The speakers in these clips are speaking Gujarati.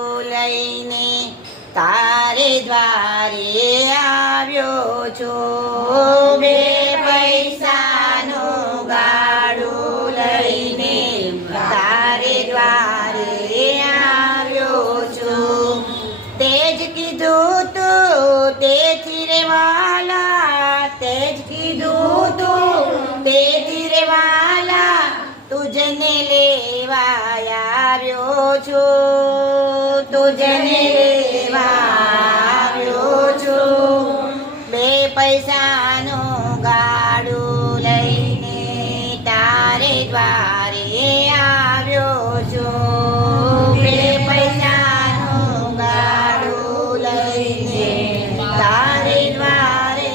લઈને તારે દ્વારે આવ્યો છો. બે પૈસાનો ગાડું લઈને તારે દ્વારે આવ્યો છો. તે જ કીધું તું તેથી રે વાલા તે જ કીધું તું તેથી રે વાલા, તુજને લેવા આવ્યો છું. લેવા આવ્યો છું. બે પૈસાનું ગાડું લઈને તારે દ્વારે આવ્યો છું. બે પૈસાનું ગાડું લઈને તારે દ્વારે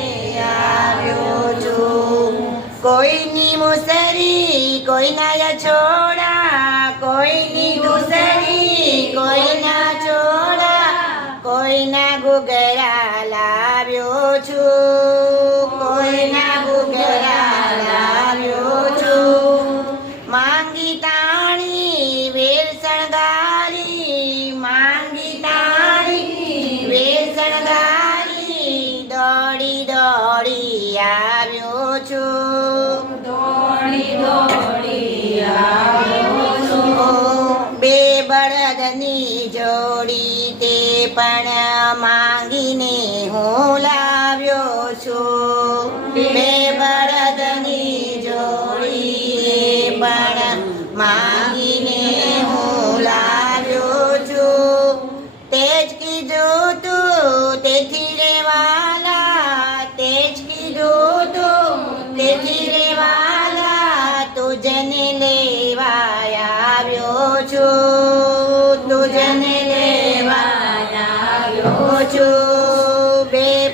આવ્યો છું. કોઈની મુસરી, કોઈના છોડા પણ માંગીને હું લાવ્યો છું. બે બળદની જોડી પણ માંગીને હું લાવ્યો છું. તેજ કીધું તું, તેથી રેવાલા તેજ કીધું તું, તેથી રેવાલા તુજને લેવા આવ્યો છું.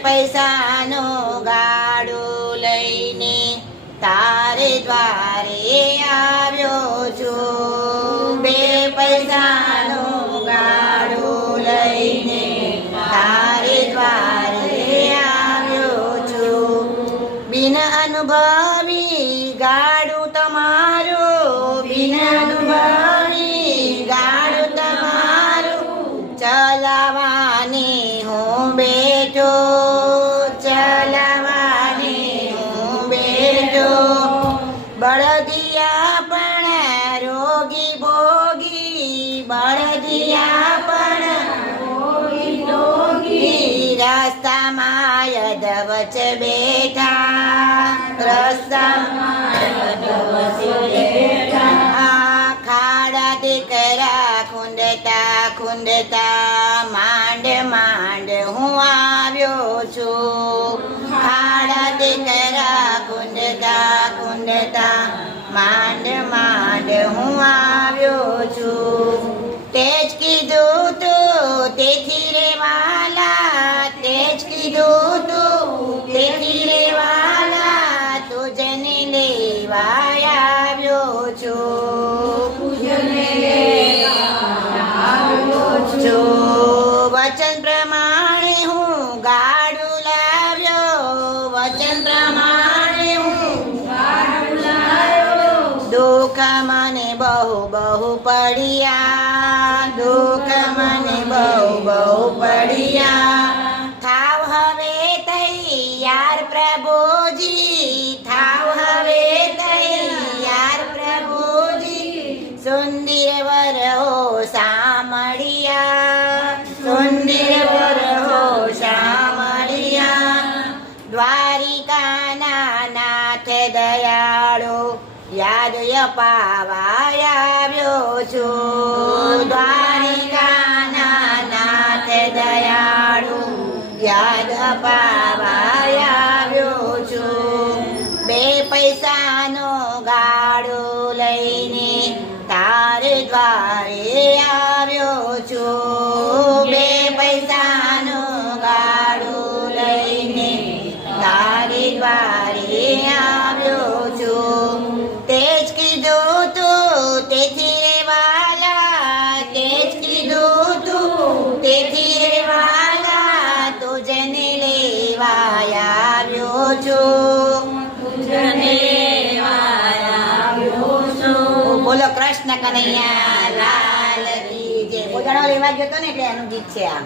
પૈસાનો ગાડો લઈને તારે દ્વારે આવ્યો છું. બે પૈસાનો ગાડો લઈને તારે દ્વારે આવ્યો છું. બિન અનુભવી ગાડું તમારું, બિન અનુભવી ગાડું તમારું. ચલાવાની હું બેઠો વચ્ચે બેઠા રસ્તામાં ખાડા દીકરા ખુંડતા ખુંડતા માંડ માંડ હું આવ્યો. મને બહુ બહુ પડ્યા. દુઃખ મને બહુ બહુ પડ્યા. થાવ હવે તૈયાર પ્રભુજી. થાવ હવે તૈયાર પ્રભુજી. સુંદર વરહો સામળિયા. સુંદર વરહો સામળિયા. દ્વારિકાના નાથ દયાળો યાદ પાવા આવ્યો છું દ્વારિકાના નાથ દયાળુ યાદ પાવા આવ્યો છું બે પૈસાનો ગાડો લઈને તારે દ્વારે બોલો કૃષ્ણ કનૈયા, લાલ કી જે બોલો ગણો લેવા ગયો હતો ને એટલે એનું ગીત છે આ